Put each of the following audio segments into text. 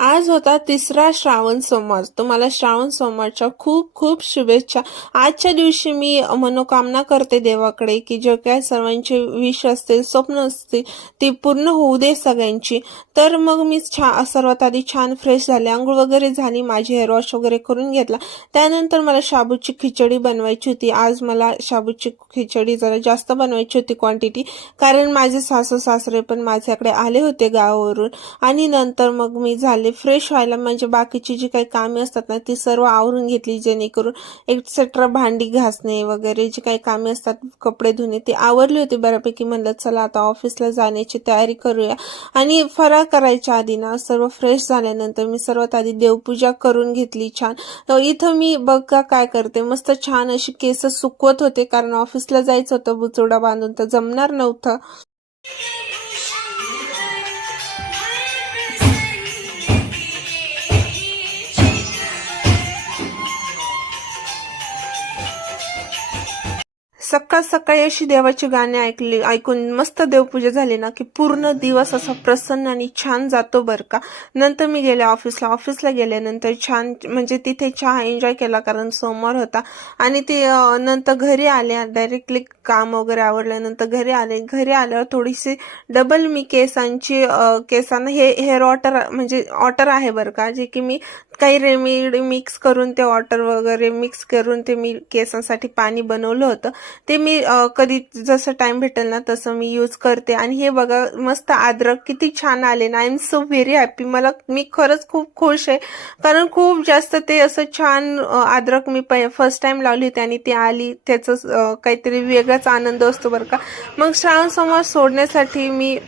आज होता तिसरा श्रावण सोमवार. तुम्हाला श्रावण सोमवारच्या खूप खूप शुभेच्छा. आजच्या दिवशी मी मनोकामना करते देवाकडे की जे काय सर्वांचे विश असतील, स्वप्न असतील ती पूर्ण होऊ दे सगळ्यांची. तर मग मी सर्वात आधी छान फ्रेश झाले, आंघोळ वगैरे झाली, माझी हेअर वॉश वगैरे करून घेतला. त्यानंतर मला शाबूची खिचडी बनवायची होती. आज मला शाबूची खिचडी जरा जास्त बनवायची होती क्वांटिटी, कारण माझे सासू सासरे पण माझ्याकडे आले होते गावावरून. आणि नंतर मग मी झाले फ्रेश व्हायला, म्हणजे बाकीची जी काही कामे असतात ना ती सर्व आवरून घेतली, जेणेकरून एक्सेट्रा भांडी घासणे वगैरे जी काही कामे असतात, कपडे धुणे, ते आवरली होती बऱ्यापैकी. म्हणलं चला आता ऑफिसला जाण्याची तयारी करूया. आणि फराळ करायच्या आधी ना सर्व फ्रेश झाल्यानंतर मी सर्वात आधी देवपूजा करून घेतली छान. इथं मी बघा काय करते, मस्त छान अशी केस सुकवत होते, कारण ऑफिसला जायचं होतं, बुचोडा बांधून तर जमणार नव्हतं. सकाळ सकाळी अशी देवाची गाणी ऐकून मस्त देवपूजा झाली ना की पूर्ण दिवस असा प्रसन्न आणि छान जातो बरं का. नंतर मी गेले ऑफिसला गेल्यानंतर छान म्हणजे तिथे चहा एन्जॉय केला, कारण सोमवार होता. आणि ते नंतर घरी आले, डायरेक्टली काम वगैरे आवरल्यानंतर घरी आल्यावर थोडीशी डबल मी केसांना हे हेअर वॉटर म्हणजे वॉटर आहे बरं का, जे की मी काही रेमेडी मिक्स करून ते वॉटर वगैरे मिक्स करून ते मी केसांसाठी पाणी बनवलं होतं. ते मी कधी जसं टाइम भेटेल ना तसं मी यूज करते. आणि हे बघा मस्त अद्रक किती छान आले ना. I am so very happy. मी खरंच खूप खुश आहे, कारण खूप जास्त ते असं छान अद्रक मी फर्स्ट टाइम लावली होती आणि ती आली, त्याचं काहीतरी वेगळाच आनंद असतो बरं का. मग श्रावण सोमवार सोडण्यासाठी मी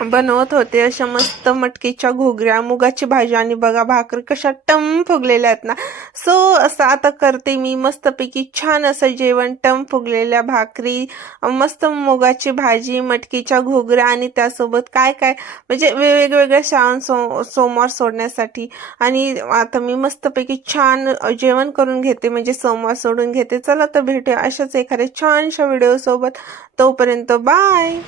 बनवत होते अशा मस्त मटकीच्या घुगऱ्या, मुगाची भाजी, आणि बघा भाकरी कशा टम फुगलेल्या आहेत ना. सो असं आता करते मी मस्तपैकी छान असं जेवण, टम फुगलेल्या भाकरी, मस्त मुगाची भाजी, मटकीच्या घुगऱ्या, आणि त्यासोबत काय काय म्हणजे वेगवेगळे सोमवार सोडण्यासाठी. आणि आता मी मस्तपैकी छान जेवण करून घेते, म्हणजे सोमवार सोडून घेते. चला तर भेटूया अशाच एखाद्या छानशा व्हिडिओ सोबत. तोपर्यंत बाय.